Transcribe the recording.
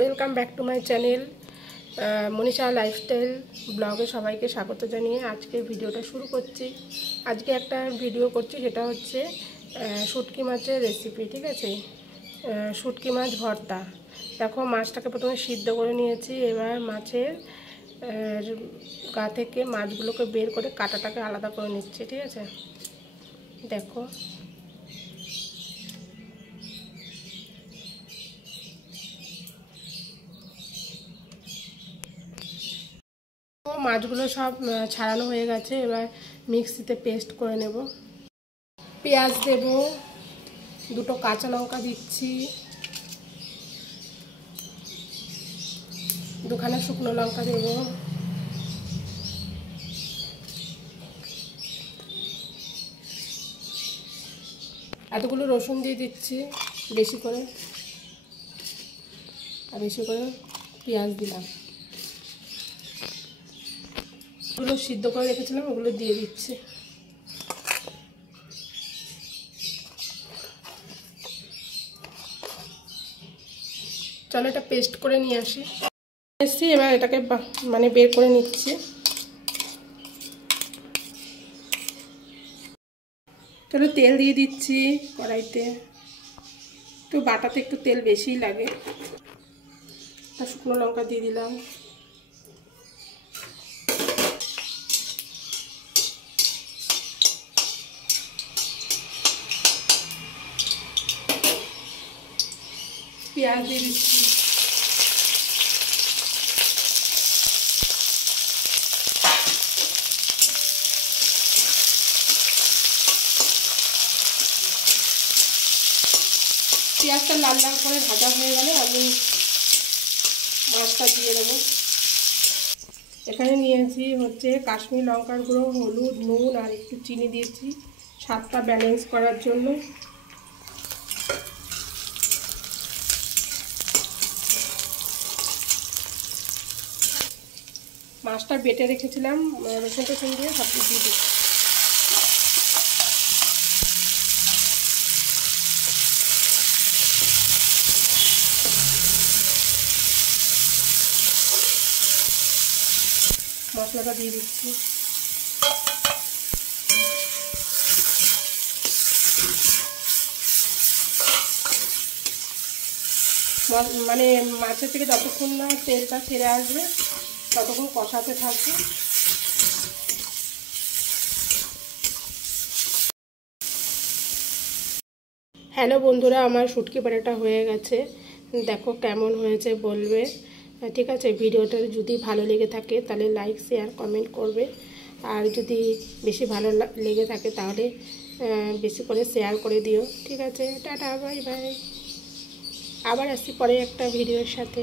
Welcome back to my channel Manisha lifestyle ব্লগে সবাইকে স্বাগত জানিয়ে আজকে ভিডিওটা শুরু করছি। আজকে একটা ভিডিও করছি, সেটা হচ্ছে শুটকি মাছের রেসিপি। ঠিক আছে, শুটকি মাছ ভর্তা। দেখো, মাছটাকে প্রথমে সিদ্ধ করে নিয়েছি। এবার মাছের গা থেকে মাছগুলোকে বের করে কাঁটাটাকে আলাদা করে নিচ্ছি। ঠিক আছে, দেখো মাছগুলো সব ছাড়ানো হয়ে গেছে। এবার মিক্সিতে পেস্ট করে নেব। পেঁয়াজ দেব, দুটো কাঁচা লঙ্কা দিচ্ছি, দুখানা শুকনো লঙ্কা দেব, এতগুলো রসুন দিয়ে দিচ্ছি বেশি করে, আর বেশি করে পেঁয়াজ দিলাম। ওগুলো সিদ্ধ করে রেখেছিলাম, ওগুলো দিয়ে দিচ্ছি। চলো এটা পেস্ট করে নিয়ে আসি। এবার এটাকে বের করে নিচ্ছি। চলো তেল দিয়ে দিচ্ছি কড়াইতে। তো বাটাতে একটু তেল বেশিই লাগে। আর শুকনো লঙ্কা দিয়ে দিলাম, পেঁয়াজ দিয়ে দিচ্ছি, পেঁয়াজটা লাল লাল করে ভাজা হয়ে গেলে আমি মাছটা দিয়ে দেবো। এখানে নিয়েছি হচ্ছে কাশ্মীরি লঙ্কার গুঁড়ো, হলুদ, নুন আর একটু চিনি দিয়েছি স্বাদটা ব্যালেন্স করার জন্য। মাছটা বেটে রেখেছিলাম, রসুন টসুন দিয়ে সব দিয়ে দিচ্ছি। মশলাটা দিয়ে দিচ্ছি। মাছের থেকে যতক্ষণ না তেলটা ছেড়ে আসবে ততক্ষণ কষাতে থাকবে। হ্যালো বন্ধুরা, আমার শুটকি পরোটা হয়ে গেছে। দেখো কেমন হয়েছে বলবে। ঠিক আছে, ভিডিওটা যদি ভালো লেগে থাকে তাহলে লাইক, শেয়ার, কমেন্ট করবে। আর যদি বেশি ভালো লেগে থাকে তাহলে বেশি করে শেয়ার করে দিও। ঠিক আছে, টাটা, বাই বাই। আবার আসছি পরে একটা ভিডিওর সাথে।